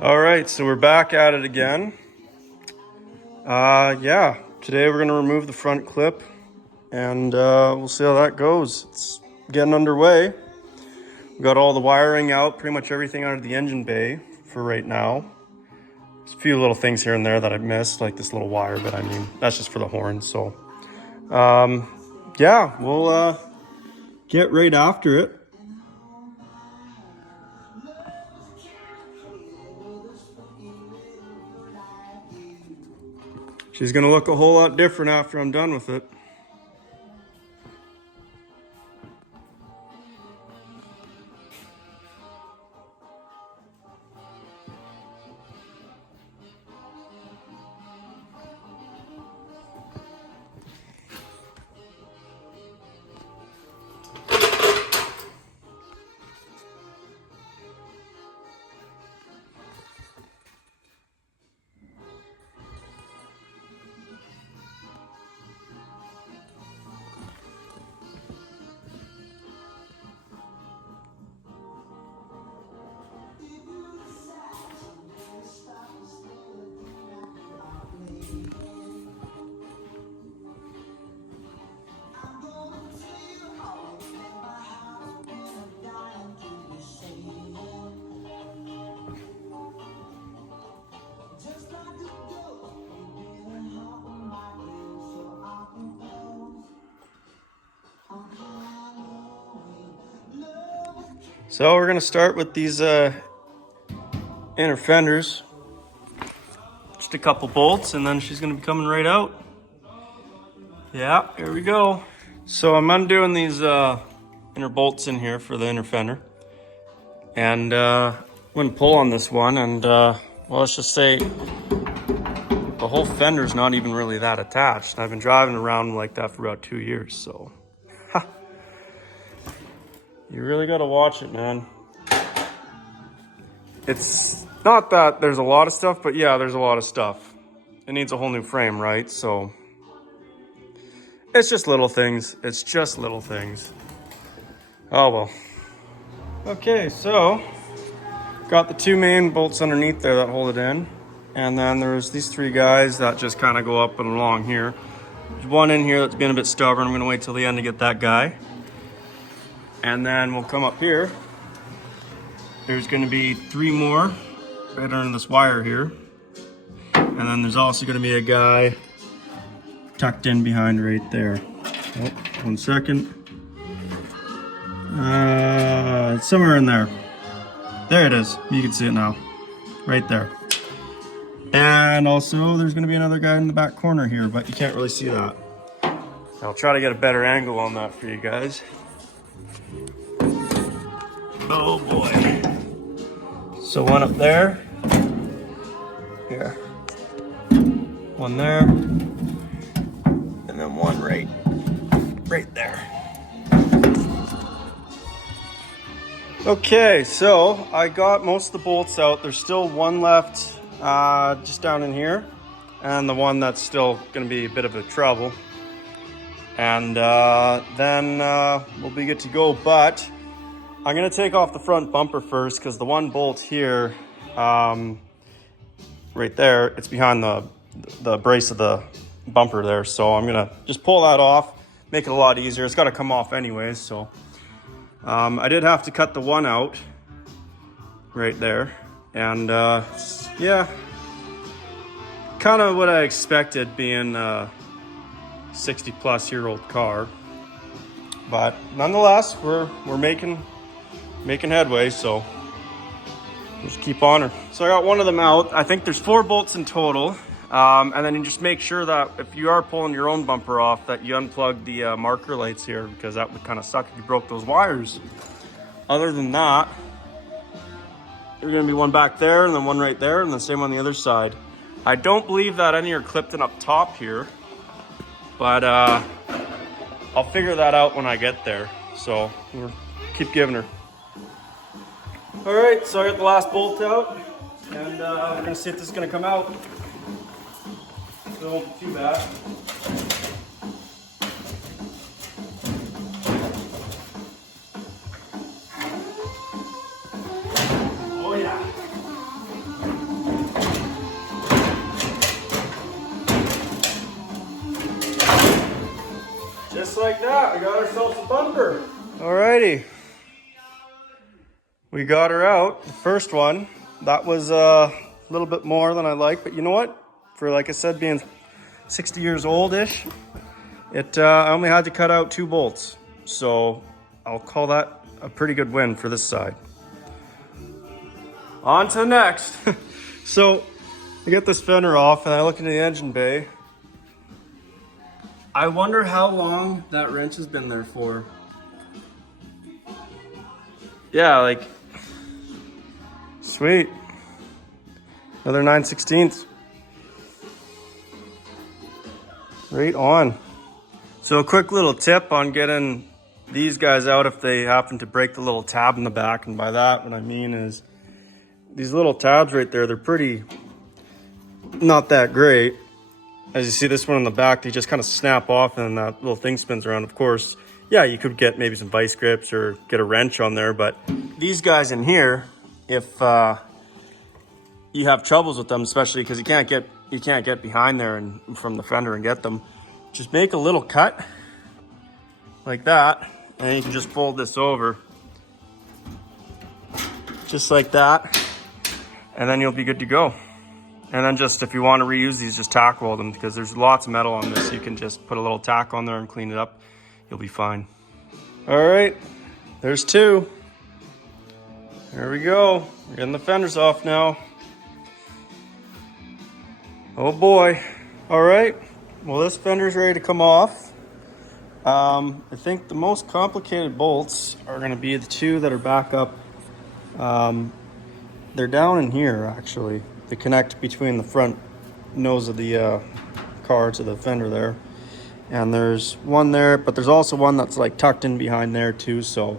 All right, so we're back at it again. Yeah, today we're gonna remove the front clip and we'll see how that goes. It's getting underway. We got all the wiring out, pretty much everything out of the engine bay for right now. There's a few little things here and there that I missed, like this little wire, but I mean, that's just for the horn. So yeah, we'll get right after it. She's gonna look a whole lot different after I'm done with it. So we're gonna start with these inner fenders. Just a couple bolts and then she's gonna be coming right out. Yeah, here we go. So I'm undoing these inner bolts in here for the inner fender. And I'm gonna pull on this one and well, let's just say the whole fender's not even really that attached. I've been driving around like that for about 2 years, so. You really gotta watch it, man. It's not that there's a lot of stuff, but yeah, there's a lot of stuff. It needs a whole new frame, right? So it's just little things. It's just little things. Oh well. Okay, so got the two main bolts underneath there that hold it in. And then there's these three guys that just kind of go up and along here. There's one in here that's being a bit stubborn. I'm gonna wait till the end to get that guy. And then we'll come up here. There's gonna be three more right under this wire here. And then there's also gonna be a guy tucked in behind right there. Oh, 1 second. It's somewhere in there. There it is, you can see it now. Right there. And also there's gonna be another guy in the back corner here, but you can't really see that. I'll try to get a better angle on that for you guys. Oh boy. So one up there. Here. One there. And then one right there. Okay, so I got most of the bolts out. There's still one left just down in here. And the one that's still gonna be a bit of a trouble. And then we'll be good to go, but I'm gonna take off the front bumper first because the one bolt here, right there, it's behind the brace of the bumper there. So I'm gonna just pull that off, make it a lot easier. It's gotta come off anyways, so. I did have to cut the one out right there. And yeah, kind of what I expected being a 60-plus-year-old car. But nonetheless, we're making headway, so just keep on her. So I got one of them out. I think there's 4 bolts in total. And then you just make sure that if you are pulling your own bumper off, that you unplug the marker lights here, because that would kind of suck if you broke those wires. Other than that, there's gonna be one back there and then one right there and the same on the other side. I don't believe that any are clipped in up top here, but I'll figure that out when I get there. So we'll keep giving her. All right, so I got the last bolt out, and we're gonna see if this is gonna come out. It won't be too bad. Oh yeah. like that, we got ourselves a bumper. Alrighty. We got her out, the first one. That was a little bit more than I like, but you know what? For, like I said, being 60 years old-ish, I only had to cut out 2 bolts. So I'll call that a pretty good win for this side. On to the next. So I get this fender off and I look into the engine bay. I wonder how long that wrench has been there for. Yeah, like, sweet. Another 9/16. Right on. So a quick little tip on getting these guys out if they happen to break the little tab in the back. And by that, what I mean is these little tabs right there, they're pretty not that great. As you see this one on the back, they just kind of snap off and that little thing spins around. Of course, yeah, you could get maybe some vice grips or get a wrench on there, but these guys in here, if you have troubles with them, especially because you can't get behind there and from the fender and get them, just make a little cut like that, and then you can just fold this over just like that, and then you'll be good to go. And then just, if you want to reuse these, just tack weld them, because there's lots of metal on this. You can just put a little tack on there and clean it up. You'll be fine. All right, there's 2. There we go. We're getting the fenders off now. Oh boy. All right, well, this fender's ready to come off. I think the most complicated bolts are gonna be the 2 that are back up. They're down in here, actually. They connect between the front nose of the car to the fender there. And there's one there, but there's also one that's like tucked in behind there too, so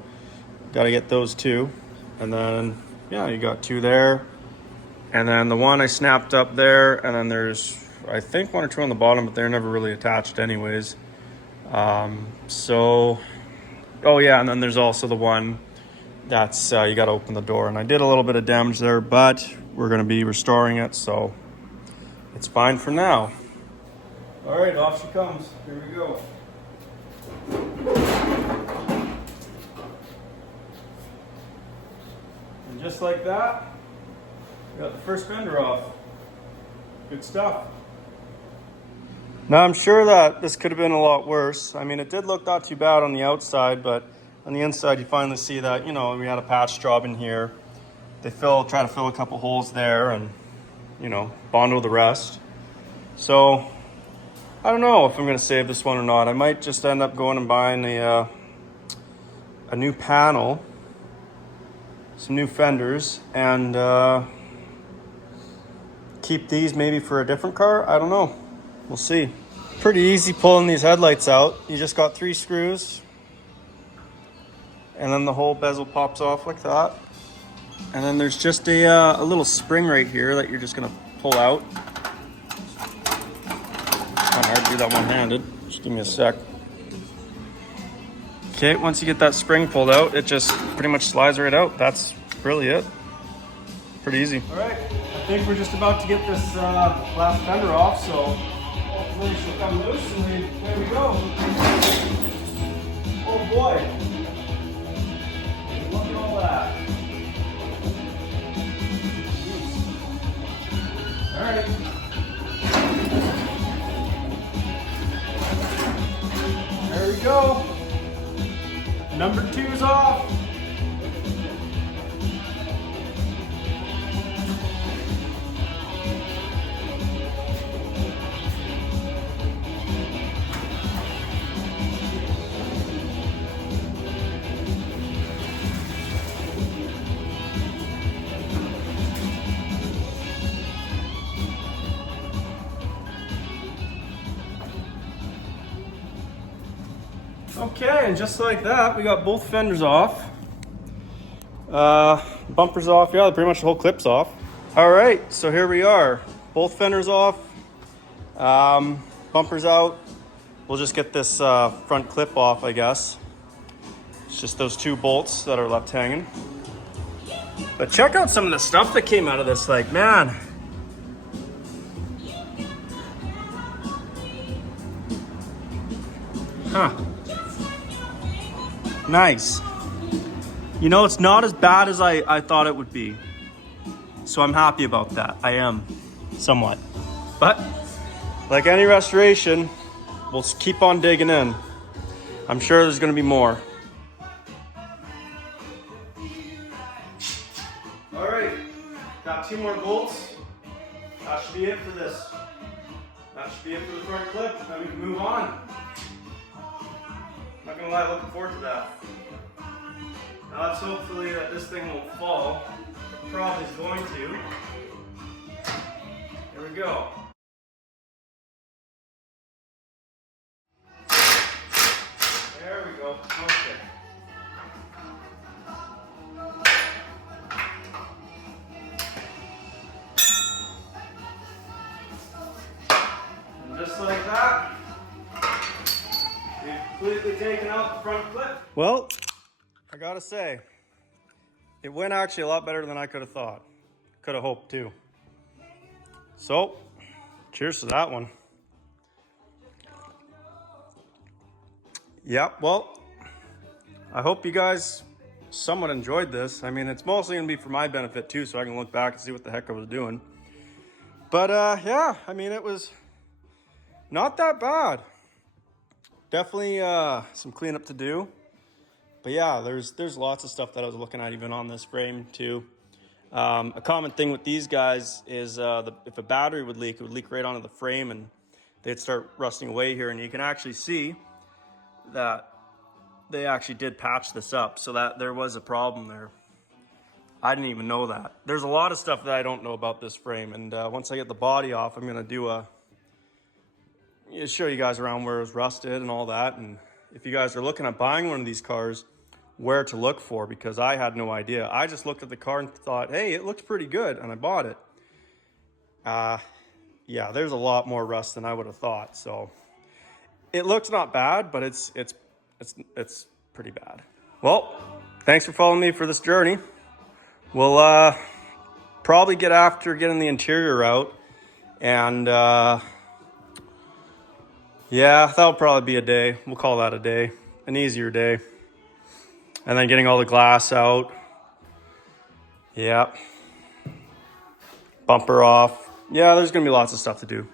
gotta get those 2. And then, yeah, you got 2 there. And then the one I snapped up there, and then there's, I think, 1 or 2 on the bottom, but they're never really attached anyways. Oh yeah, and then there's also the one that's, you gotta open the door. And I did a little bit of damage there, but we're gonna be restoring it, so it's fine for now. All right, off she comes. Here we go. And just like that, we got the first fender off. Good stuff. Now I'm sure that this could have been a lot worse. I mean, it did look not too bad on the outside, but on the inside you finally see that, you know, we had a patch job in here. They try to fill a couple holes there and, you know, bondo the rest. So I don't know if I'm gonna save this one or not. I might just end up going and buying a new panel, some new fenders, and keep these maybe for a different car. I don't know. We'll see. Pretty easy pulling these headlights out. You just got 3 screws, and then the whole bezel pops off like that. And then there's just a little spring right here that you're just gonna pull out. Kind of hard to do that one-handed. Just give me a sec. Okay, once you get that spring pulled out, it just pretty much slides right out. That's really it. Pretty easy. All right, I think we're just about to get this last fender off, so hopefully she'll come loose and there we go. Oh boy. Look at all that. All right. There we go. Number 2's off. Okay, and just like that, we got both fenders off. Bumpers off, yeah, pretty much the whole clip's off. All right, so here we are. Both fenders off, bumpers out. We'll just get this front clip off, I guess. It's just those 2 bolts that are left hanging. But check out some of the stuff that came out of this, like, man. Huh. Nice. You know, it's not as bad as I thought it would be. So I'm happy about that. I am, somewhat. But like any restoration, we'll keep on digging in. I'm sure there's gonna be more. All right, got 2 more bolts. That should be it for this. That should be it for the front clip. Then we can move on. Not gonna lie, looking forward to that. Now let's hopefully that this thing won't fall. It probably is going to. Here we go. There we go. Okay. And just like that, we've completely taken out the front clip. Well, I gotta say, it went actually a lot better than I could have thought. Could have hoped too. So, cheers to that one. Yeah, well, I hope you guys somewhat enjoyed this. I mean, it's mostly gonna be for my benefit too, so I can look back and see what the heck I was doing. But yeah, I mean, it was not that bad. Definitely some cleanup to do. But yeah, there's lots of stuff that I was looking at even on this frame too. A common thing with these guys is if a battery would leak, it would leak right onto the frame and they'd start rusting away here. And you can actually see that they actually did patch this up, so that there was a problem there. I didn't even know that. There's a lot of stuff that I don't know about this frame, and once I get the body off, I'm gonna do show you guys around where it was rusted and all that. And if you guys are looking at buying one of these cars, where to look for, because I had no idea. I just looked at the car and thought, hey, it looks pretty good, and I bought it. Yeah, there's a lot more rust than I would have thought. So it looks not bad, but it's pretty bad. Well, thanks for following me for this journey. We'll probably get after getting the interior out, and yeah, that'll probably be a day. We'll call that a day, an easier day. And then getting all the glass out. Yeah. Bumper off. Yeah, there's gonna be lots of stuff to do.